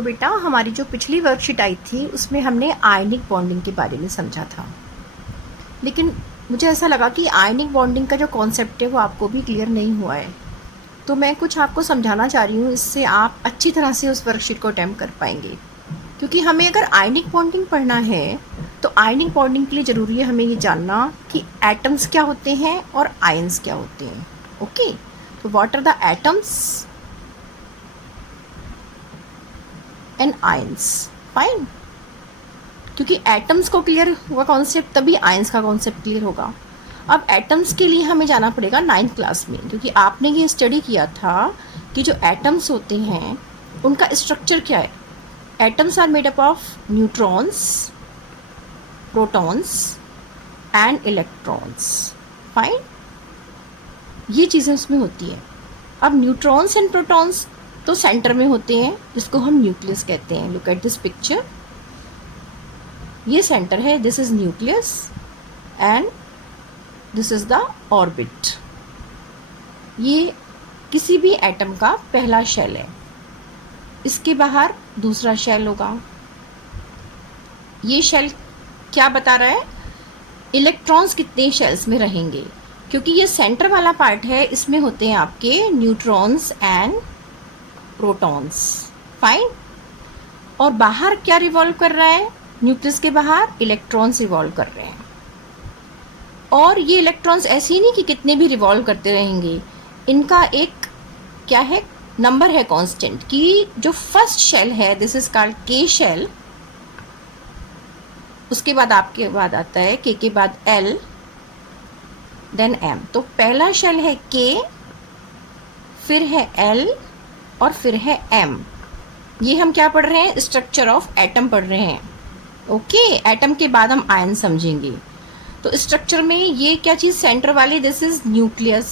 देखो बेटा, हमारी जो पिछली वर्कशीट आई थी उसमें हमने आयनिक बॉन्डिंग के बारे में समझा था, लेकिन मुझे ऐसा लगा कि आयनिक बॉन्डिंग का जो कॉन्सेप्ट है वो आपको भी क्लियर नहीं हुआ है, तो मैं कुछ आपको समझाना चाह रही हूँ। इससे आप अच्छी तरह से उस वर्कशीट को अटेम्प्ट कर पाएंगे, क्योंकि हमें अगर आयनिक बॉन्डिंग पढ़ना है तो आयनिक बॉन्डिंग के लिए ज़रूरी है हमें ये जानना कि एटम्स क्या होते हैं और आयंस क्या होते हैं। ओके, तो what are the atoms and ions. Fine, क्योंकि एटम्स को क्लियर हुआ कॉन्सेप्ट तभी आयंस का कॉन्सेप्ट क्लियर होगा। अब एटम्स के लिए हमें जाना पड़ेगा 9th क्लास में, क्योंकि आपने ये स्टडी किया था कि जो एटम्स होते हैं उनका स्ट्रक्चर क्या है। Atoms are made up of neutrons, protons and electrons. Fine, ये चीज़ें उसमें होती हैं। अब न्यूट्रॉन्स एंड प्रोटॉन्स तो सेंटर में होते हैं, जिसको हम न्यूक्लियस कहते हैं। लुक एट दिस पिक्चर, ये सेंटर है, this is nucleus and this is the orbit. ये किसी भी एटम का पहला शेल है, इसके बाहर दूसरा शेल होगा। ये शेल क्या बता रहा है, इलेक्ट्रॉन्स कितने शेल्स में रहेंगे, क्योंकि ये सेंटर वाला पार्ट है, इसमें होते हैं आपके न्यूट्रॉन्स एंड प्रोटॉन्स। फाइन, और बाहर क्या रिवॉल्व कर रहा है, न्यूक्लियस के बाहर इलेक्ट्रॉन्स रिवॉल्व कर रहे हैं। और ये इलेक्ट्रॉन्स ऐसे ही नहीं कि कितने भी रिवॉल्व करते रहेंगे, इनका एक क्या है, नंबर है कांस्टेंट, कि जो फर्स्ट शेल है दिस इज कॉल्ड के शेल, उसके बाद आपके बाद आता है के बाद एल, देन एम। तो पहला शेल है के, फिर है एल और फिर है एम। ये हम क्या पढ़ रहे हैं, स्ट्रक्चर ऑफ एटम पढ़ रहे हैं। ओके, एटम के बाद हम आयन समझेंगे। तो स्ट्रक्चर में ये क्या चीज सेंटर वाली, this is nucleus,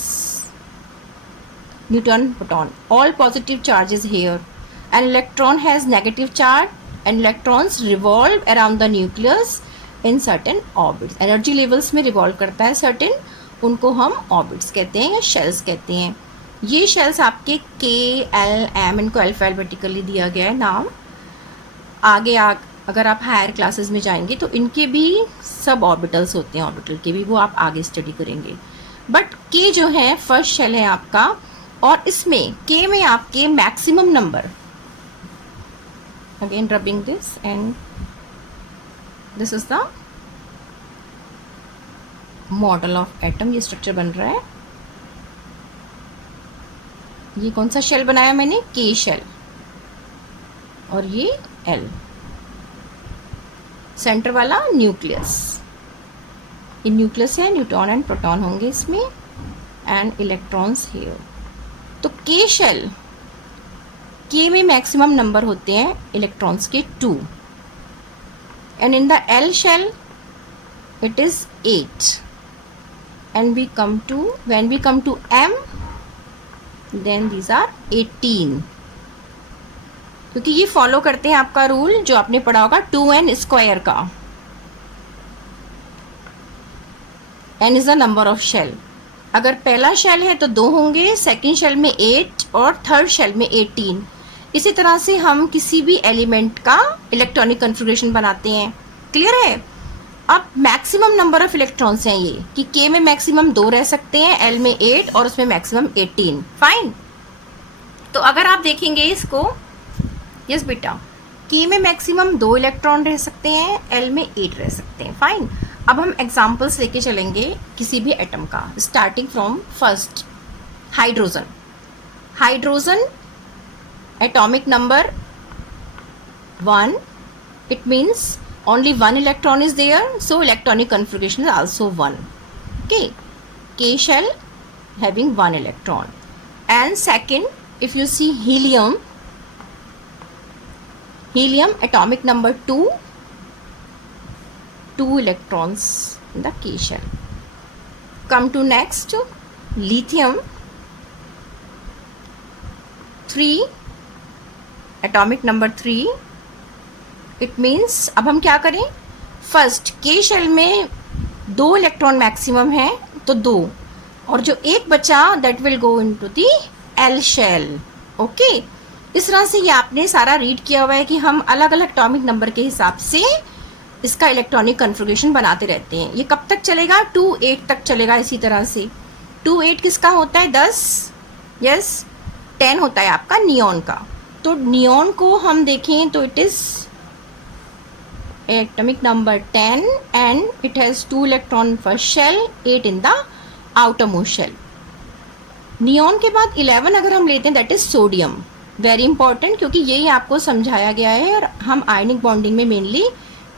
neutron proton, all positive charges here, an electron has negative charge and electrons revolve around the nucleus in certain orbits. Energy levels में रिवॉल्व करता है सर्टेन, उनको हम ऑर्बिट्स कहते हैं या शेल्स कहते हैं। ये शेल्स आपके के एल एम, इनको अल्फाबेटिकली दिया गया है नाम। आगे अगर आप हायर क्लासेस में जाएंगे तो इनके भी सब ऑर्बिटल्स होते हैं, ऑर्बिटल के भी, वो आप आगे स्टडी करेंगे। बट के जो है फर्स्ट शेल है आपका, और इसमें के में आपके maximum number, again rubbing this and this is the model of atom, ये स्ट्रक्चर बन रहा है। ये कौन सा शेल बनाया मैंने, के शेल, और ये एल, सेंटर वाला न्यूक्लियस। ये न्यूक्लियस है, न्यूट्रॉन एंड प्रोटॉन होंगे इसमें, एंड इलेक्ट्रॉन्स हियर। तो के शेल, के में मैक्सिमम नंबर होते हैं इलेक्ट्रॉन्स के 2, and in the L shell it is 8, and when we come to m, then these are 18, क्योंकि ये फॉलो करते हैं आपका रूल जो आपने पढ़ा होगा 2n² का। n is the number of shell. अगर पहला शेल है तो 2 होंगे, सेकेंड शेल में 8 और थर्ड शेल में 18। इसी तरह से हम किसी भी एलिमेंट का इलेक्ट्रॉनिक कन्फिगरेशन बनाते हैं। क्लियर है। अब मैक्सिमम नंबर ऑफ इलेक्ट्रॉन्स हैं ये, कि के में मैक्सिमम 2 रह सकते हैं, एल में 8 और उसमें मैक्सिमम 18। फाइन, तो अगर आप देखेंगे इसको, यस बेटा, के में मैक्सिमम 2 इलेक्ट्रॉन रह सकते हैं, एल में 8 रह सकते हैं। फाइन, अब हम एग्जांपल्स लेके चलेंगे किसी भी एटम का, starting from first hydrogen. Hydrogen atomic number 1, it means only 1 electron is there, so electronic configuration is also 1. Okay, K shell having 1 electron. And second, if you see helium atomic number 2, 2 electrons in the K shell. Come to next, lithium 3, atomic number 3. It means अब हम क्या करें, first के shell में 2 electron maximum है तो 2, और जो एक बचा that will go into the L shell. Okay, इस तरह से ये आपने सारा रीड किया हुआ है कि हम अलग अलग एटॉमिक नंबर के हिसाब से इसका इलेक्ट्रॉनिक कन्फिग्रेशन बनाते रहते हैं। ये कब तक चलेगा? 2-8 तक चलेगा। इसी तरह से 2-8 किसका होता है? 10, यस 10 होता है आपका नियॉन का। तो नियॉन को हम देखें तो it is atomic number 10 and it has 2 electron first shell, 8 in the outermost shell. Neon के बाद 11 अगर हम लेते हैं that is sodium. Very important, क्योंकि यही आपको समझाया गया है और हम आयनिक बॉन्डिंग में मेनली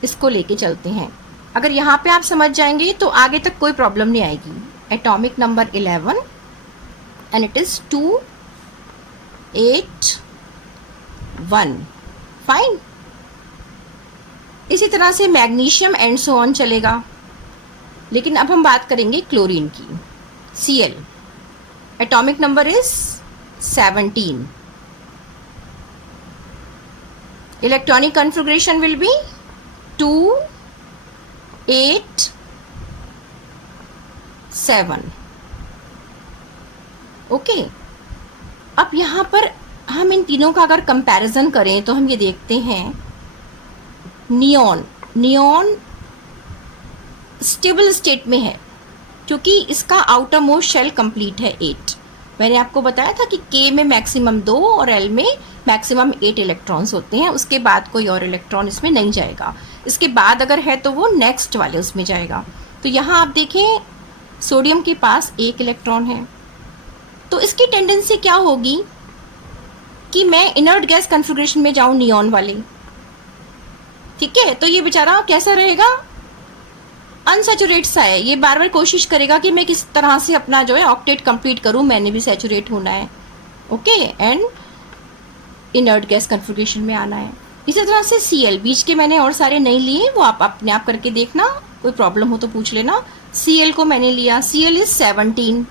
इसको लेके चलते हैं। अगर यहाँ पे आप समझ जाएंगे तो आगे तक कोई प्रॉब्लम नहीं आएगी। Atomic number 11 and it is 2, 8, 1, fine. इसी तरह से मैग्नीशियम एंड सो ऑन चलेगा। लेकिन अब हम बात करेंगे क्लोरीन की। Cl atomic number is 17। Electronic configuration will be 2, 8, 7। Okay, अब यहाँ पर हम इन तीनों का अगर कंपैरिजन करें तो हम ये देखते हैं नियॉन स्टेबल स्टेट में है क्योंकि इसका आउटर मोस्ट शेल कंप्लीट है 8। मैंने आपको बताया था कि K में मैक्सिमम 2 और L में मैक्सिमम 8 इलेक्ट्रॉन्स होते हैं। उसके बाद कोई और इलेक्ट्रॉन इसमें नहीं जाएगा। इसके बाद अगर है तो वो नेक्स्ट वाले उसमें जाएगा। तो यहाँ आप देखें सोडियम के पास 1 इलेक्ट्रॉन है, तो इसकी टेंडेंसी क्या होगी कि मैं इनर्ट गैस कन्फिग्रेशन में जाऊँ नियॉन वाले। ठीक है, तो ये बेचारा कैसा रहेगा? अनसैचुरेट सा है। ये बार बार कोशिश करेगा कि मैं किस तरह से अपना जो है ऑक्टेट कंप्लीट करूं, मैंने भी सैचुरेट होना है। Okay, and inert gas configuration में आना है। इसी तरह से Cl, बीच के मैंने और सारे नहीं लिए, वो आप अपने आप करके देखना, कोई प्रॉब्लम हो तो पूछ लेना। Cl को मैंने लिया, Cl इज 17,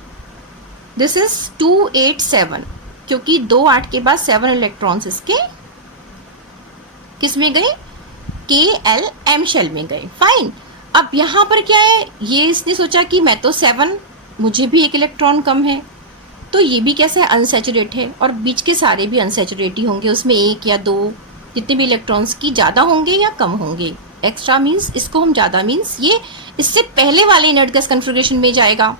दिस इज 2, 8, 7, क्योंकि 2 8 के बाद 7 इलेक्ट्रॉन्स इसके किस में गए? KLM शेल में गए। फाइन। अब यहाँ पर क्या है, ये इसने सोचा कि मैं तो 7, मुझे भी 1 इलेक्ट्रॉन कम है, तो ये भी कैसा है? अनसैचुरेट है। और बीच के सारे भी अनसैचुरेट ही होंगे, उसमें 1 या 2 जितने भी इलेक्ट्रॉन्स की ज़्यादा होंगे या कम होंगे। एक्स्ट्रा मीन्स इसको हम ज़्यादा मीन्स ये इससे पहले वाले इनर्ट गैस कन्फिग्रेशन में जाएगा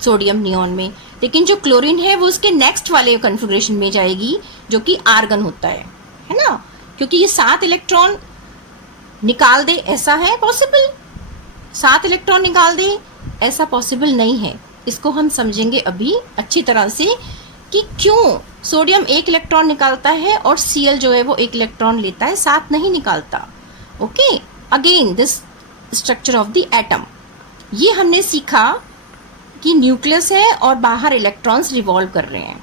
सोडियम नियॉन में, लेकिन जो क्लोरीन है वो उसके नेक्स्ट वाले कन्फिग्रेशन में जाएगी जो कि आर्गन होता है ना। क्योंकि ये 7 इलेक्ट्रॉन निकाल दे ऐसा है पॉसिबल? 7 इलेक्ट्रॉन निकाल दे ऐसा पॉसिबल नहीं है। इसको हम समझेंगे अभी अच्छी तरह से कि क्यों सोडियम 1 इलेक्ट्रॉन निकालता है और Cl जो है वो 1 इलेक्ट्रॉन लेता है, 7 नहीं निकालता। Okay, again this structure of the atom, ये हमने सीखा कि न्यूक्लियस है और बाहर इलेक्ट्रॉन्स रिवॉल्व कर रहे हैं।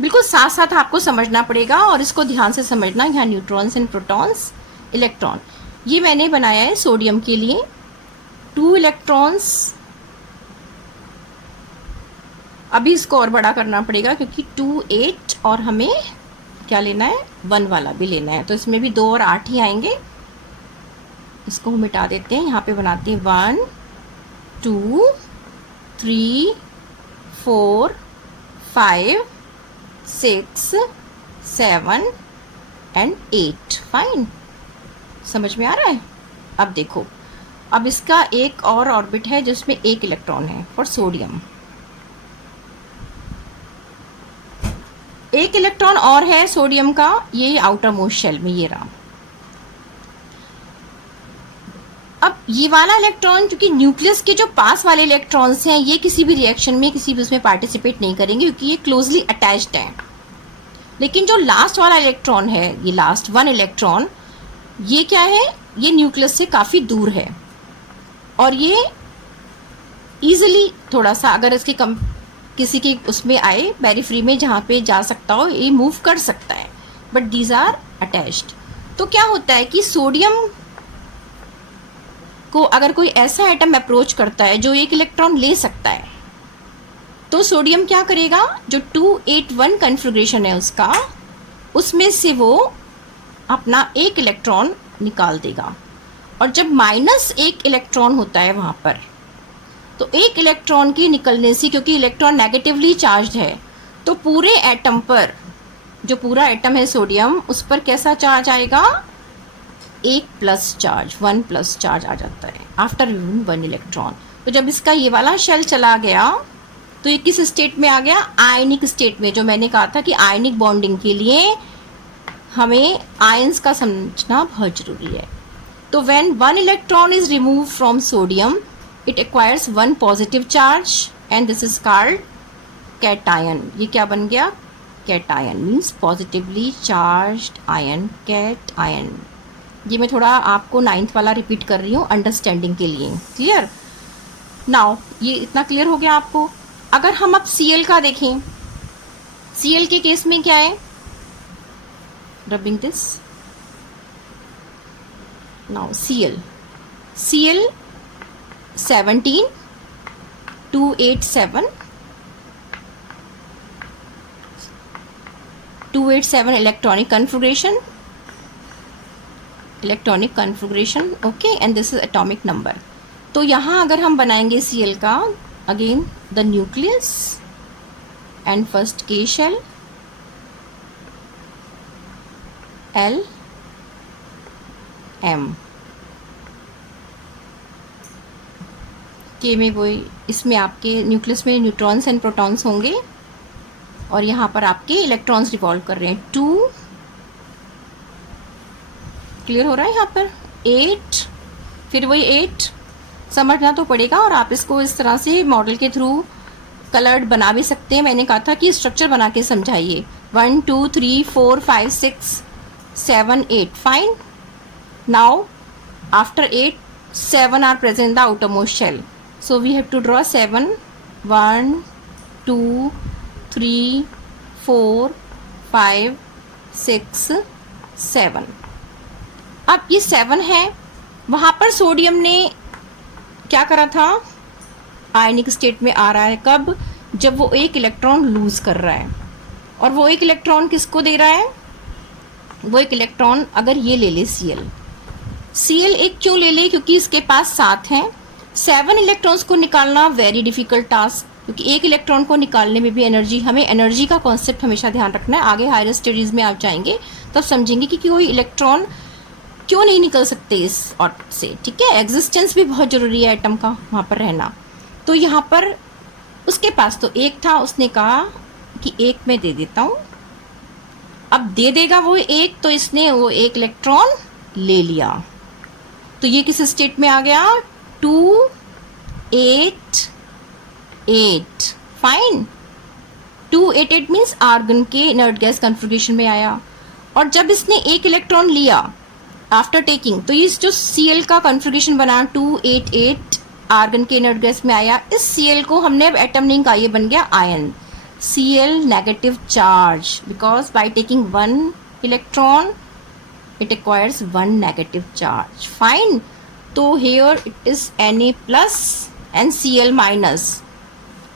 बिल्कुल साथ साथ आपको समझना पड़ेगा और इसको ध्यान से समझना। यहाँ न्यूट्रॉन्स एंड प्रोटॉन्स, इलेक्ट्रॉन, ये मैंने बनाया है सोडियम के लिए 2 इलेक्ट्रॉन्स। अभी इसको और बड़ा करना पड़ेगा क्योंकि 2, 8 और हमें क्या लेना है? 1 वाला भी लेना है, तो इसमें भी 2 और 8 ही आएंगे। इसको हम मिटा देते हैं, यहाँ पे बनाते हैं 1, 2, 3, 4, 5, 6, 7 एंड 8। फाइन, समझ में आ रहा है? अब देखो, अब इसका एक और ऑर्बिट है जिसमें 1 इलेक्ट्रॉन है फॉर सोडियम। 1 इलेक्ट्रॉन और है सोडियम का, ये आउटर मोस्ट शेल में ये रहा। अब ये वाला इलेक्ट्रॉन, क्योंकि न्यूक्लियस के जो पास वाले इलेक्ट्रॉन्स हैं ये किसी भी रिएक्शन में किसी भी उसमें पार्टिसिपेट नहीं करेंगे क्योंकि ये क्लोजली अटैच्ड हैं। लेकिन जो लास्ट वाला इलेक्ट्रॉन है, ये लास्ट 1 इलेक्ट्रॉन, ये क्या है? ये न्यूक्लियस से काफ़ी दूर है और ये ईजिली थोड़ा सा अगर इसके किसी के उसमें आए पेरिफेरी में जहाँ पे जा सकता हो, ये मूव कर सकता है, बट दीज आर अटैच्ड। तो क्या होता है कि सोडियम को अगर कोई ऐसा एटम अप्रोच करता है जो 1 इलेक्ट्रॉन ले सकता है, तो सोडियम क्या करेगा? जो 281 कन्फिग्रेशन है उसका, उसमें से वो अपना 1 इलेक्ट्रॉन निकाल देगा। और जब -1 इलेक्ट्रॉन होता है वहाँ पर, तो 1 इलेक्ट्रॉन की निकलने से, क्योंकि इलेक्ट्रॉन नेगेटिवली चार्ज्ड है, तो पूरे एटम पर, जो पूरा एटम है सोडियम, उस पर कैसा चार्ज आएगा? एक प्लस चार्ज, 1 प्लस चार्ज आ जाता है आफ्टर रिमूविंग 1 इलेक्ट्रॉन। तो जब इसका ये वाला शेल चला गया तो ये किस स्टेट में आ गया? आयनिक स्टेट में। जो मैंने कहा था कि आयनिक बॉन्डिंग के लिए हमें आयंस का समझना बहुत जरूरी है। तो when 1 electron is remove from sodium it acquires 1 positive charge and this is called cation. ये क्या बन गया? Cation means positively charged ion, cation. ये मैं थोड़ा आपको 9th वाला रिपीट कर रही हूँ अंडरस्टैंडिंग के लिए। क्लियर? नाउ ये इतना क्लियर हो गया आपको। अगर हम अब Cl का देखें, Cl के केस में क्या है? Rubbing this now Cl 17 287 electronic configuration, okay, and this is atomic number. तो यहाँ अगर हम बनाएंगे Cl का, again the nucleus and first K shell, L M, K में वही, इसमें आपके न्यूक्लियस में न्यूट्रॉन्स एंड प्रोटॉन्स होंगे और यहाँ पर आपके इलेक्ट्रॉन्स रिवॉल्व कर रहे हैं। 2, क्लियर हो रहा है यहाँ पर? 8, फिर वही 8, समझना तो पड़ेगा और आप इसको इस तरह से मॉडल के थ्रू कलर्ड बना भी सकते हैं। मैंने कहा था कि स्ट्रक्चर बना के समझाइए। 1 2 3 4 5 6 7 8, fine. Now after 8 7 are present in the outermost shell, so we have to draw 7 1 2 3 4 5 6 7। अब ये 7 है, वहाँ पर सोडियम ने क्या करा था? आयनिक स्टेट में आ रहा है। कब? जब वो एक इलेक्ट्रॉन लूज कर रहा है। और वो एक इलेक्ट्रॉन किसको दे रहा है? वो एक इलेक्ट्रॉन अगर ये ले ले Cl एक क्यों ले ले? क्योंकि इसके पास 7 हैं। 7 इलेक्ट्रॉन्स को निकालना वेरी डिफिकल्ट टास्क, क्योंकि एक इलेक्ट्रॉन को निकालने में भी एनर्जी, हमें एनर्जी का कॉन्सेप्ट हमेशा ध्यान रखना है। आगे हायर स्टडीज में आप जाएंगे तब समझेंगे कि कोई इलेक्ट्रॉन क्यों नहीं निकल सकते इस ऑर्बिट से। ठीक है, एग्जिस्टेंस भी बहुत जरूरी है एटम का वहाँ पर रहना। तो यहाँ पर उसके पास तो एक था, उसने कहा कि एक मैं दे देता हूँ। अब दे देगा वो एक, तो इसने वो एक इलेक्ट्रॉन ले लिया। तो ये किस स्टेट में आ गया? 2 8 8, फाइन। 2 8 8 मीन्स आर्गन के इनर्ट गैस कन्फिगरेशन में आया। और जब इसने एक इलेक्ट्रॉन लिया आफ्टर टेकिंग, तो इस जो Cl का कन्फिगरेशन बना 2 8 8 आर्गन के इनर्ट गैस में आया। इस Cl को हमने अब एटम नहीं कहा, ये बन गया ion. Cl negative charge, because by taking 1 electron it acquires 1 negative charge, fine। तो here it is Na plus and Cl minus।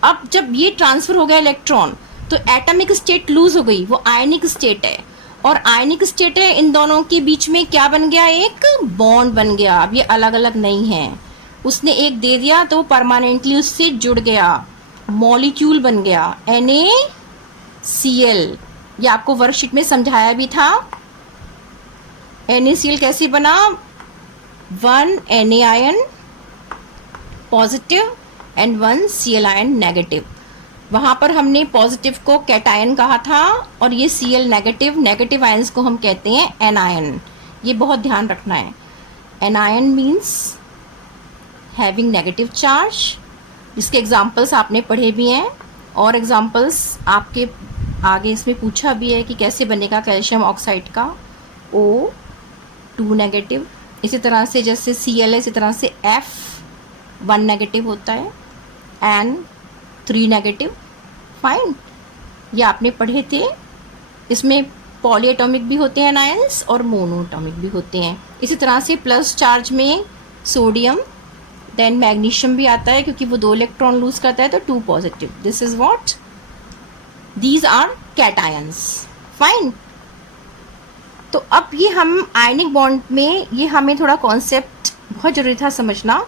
अब जब ये ट्रांसफर हो गया इलेक्ट्रॉन तो एटॉमिक स्टेट लूज हो गई, वो आयनिक स्टेट है। और आयनिक स्टेट है, इन दोनों के बीच में क्या बन गया? एक बॉन्ड बन गया। अब ये अलग अलग नहीं है, उसने एक दे दिया तो परमानेंटली उससे जुड़ गया, मॉलिक्यूल बन गया NaCl। ये आपको वर्कशीट में समझाया भी था। NaCl कैसे बना? 1 Na ion positive and 1 Cl ion negative. वहाँ पर हमने पॉजिटिव को कैटायन कहा था और ये Cl नेगेटिव, नेगेटिव आयंस को हम कहते हैं एनायन। ये बहुत ध्यान रखना है। Anion means having negative charge, जिसके एग्जाम्पल्स आपने पढ़े भी हैं और एग्जाम्पल्स आपके आगे इसमें पूछा भी है कि कैसे बनेगा कैल्शियम ऑक्साइड का O2 नेगेटिव। इसी तरह से जैसे Cl है, इसी तरह से F1 नेगेटिव होता है N3 नेगेटिव, फाइन। ये आपने पढ़े थे। इसमें पॉलीएटॉमिक भी होते हैं एनायंस और मोनोएटॉमिक भी होते हैं। इसी तरह से प्लस चार्ज में सोडियम, देन मैग्नीशियम भी आता है क्योंकि वो 2 इलेक्ट्रॉन लूज करता है तो 2 positive. This is what, these are cations, fine. तो अब ये हम आयनिक बॉन्ड में, ये हमें थोड़ा कॉन्सेप्ट बहुत जरूरी था समझना,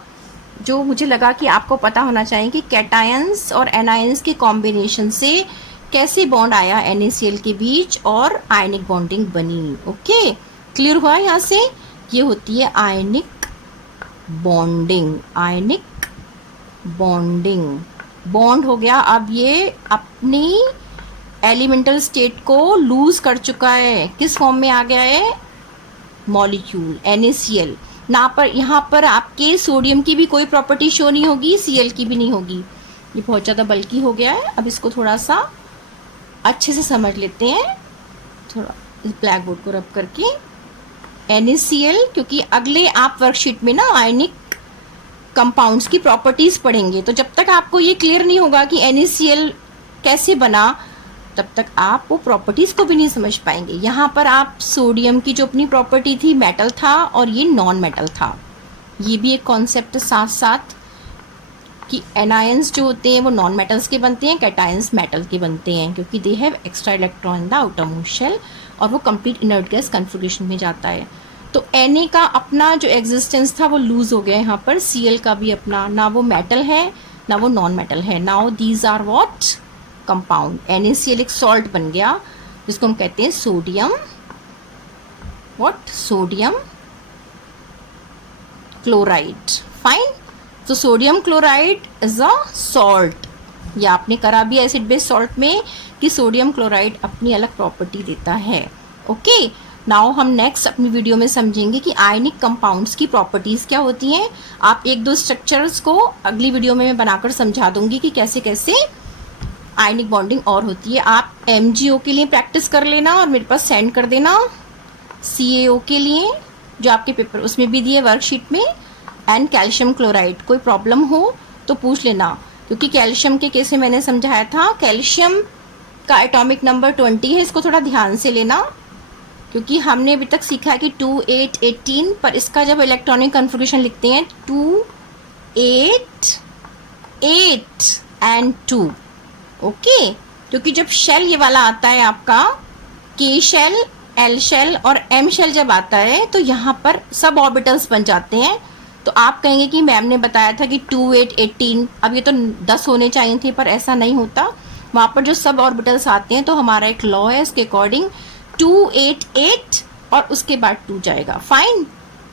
जो मुझे लगा कि आपको पता होना चाहिए कि कैटायंस और एनायंस के कॉम्बिनेशन से कैसे बॉन्ड आया NaCl के बीच और आयनिक बॉन्डिंग बनी। ओके, क्लियर हुआ यहाँ से? ये होती है ionic bonding. Ionic bonding, bond हो गया। अब ये अपनी एलिमेंटल स्टेट को लूज कर चुका है, किस फॉर्म में आ गया है? Molecule NaCl। ना पर यहाँ पर आपके सोडियम की भी कोई प्रॉपर्टी शो नहीं होगी, Cl की भी नहीं होगी। ये बहुत ज़्यादा बल्कि हो गया है। अब इसको थोड़ा सा अच्छे से समझ लेते हैं, थोड़ा इस ब्लैक बोर्ड को रब करके। NaCl, क्योंकि अगले आप वर्कशीट में ना आयनिक कंपाउंड्स की प्रॉपर्टीज पढ़ेंगे, तो जब तक आपको ये क्लियर नहीं होगा कि NaCl कैसे बना, तब तक आप वो प्रॉपर्टीज को भी नहीं समझ पाएंगे। यहाँ पर आप सोडियम की जो अपनी प्रॉपर्टी थी, मेटल था और ये नॉन मेटल था। ये भी एक कॉन्सेप्ट साथ साथ कि एनायंस जो होते हैं वो नॉन मेटल्स के बनते हैं, कैटायंस मेटल के बनते हैं, क्योंकि they have extra electron in the outermost shell और वो कंप्लीट इनर्ट गैस कन्फिग्रेशन में जाता है। तो Na का अपना जो एग्जिस्टेंस था वो लूज हो गया यहाँ पर। Cl का भी अपना, ना वो मेटल है ना वो नॉन मेटल है। Now these are what? Compound. NaCl एक सॉल्ट बन गया जिसको हम कहते हैं sodium, what? Sodium chloride. Fine. तो sodium chloride is a salt. ये आपने करा भी एसिड बेस सॉल्ट में कि सोडियम क्लोराइड अपनी अलग प्रॉपर्टी देता है। ओके, नाउ हम नेक्स्ट अपनी वीडियो में समझेंगे कि आयनिक कंपाउंड्स की प्रॉपर्टीज क्या होती हैं। आप एक दो स्ट्रक्चर्स को अगली वीडियो में मैं बनाकर समझा दूंगी कि कैसे कैसे आयनिक बॉन्डिंग और होती है। आप MgO के लिए प्रैक्टिस कर लेना और मेरे पास सेंड कर देना। CaO के लिए जो आपके पेपर उसमें भी दिए वर्कशीट में, एंड कैल्शियम क्लोराइड। कोई प्रॉब्लम हो तो पूछ लेना, क्योंकि कैल्शियम के केस में मैंने समझाया था, कैल्शियम का एटॉमिक नंबर 20 है। इसको थोड़ा ध्यान से लेना, क्योंकि हमने अभी तक सीखा है कि 2, 8, 18, पर इसका जब इलेक्ट्रॉनिक कन्फिग्रेशन लिखते हैं 2, 8, 8 एंड 2। ओके, क्योंकि जब शेल ये वाला आता है आपका K शेल, L शेल और M शेल जब आता है, तो यहाँ पर सब ऑर्बिटल्स बन जाते हैं। तो आप कहेंगे कि मैम ने बताया था कि 2, 8, 18, अब ये तो 10 होने चाहिए थे, पर ऐसा नहीं होता। वहाँ पर जो सब ऑर्बिटल्स आते हैं, तो हमारा एक लॉ है, उसके अकॉर्डिंग 2, 8, 8 और उसके बाद 2 जाएगा। फाइन,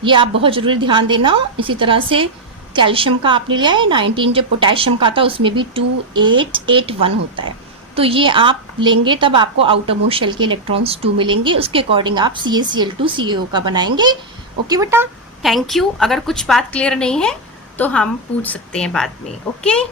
ये आप बहुत ज़रूरी ध्यान देना। इसी तरह से कैल्शियम का आपने लिया है 19, जब पोटेशियम का था उसमें भी 2, 8, 8, 1 होता है। तो ये आप लेंगे तब आपको आउटर मोस्ट शेल के इलेक्ट्रॉन्स 2 मिलेंगे, उसके अकॉर्डिंग आप CaCl2 CaO का बनाएंगे। ओके बेटा, थैंक यू। अगर कुछ बात क्लियर नहीं है तो हम पूछ सकते हैं बाद में। ओके।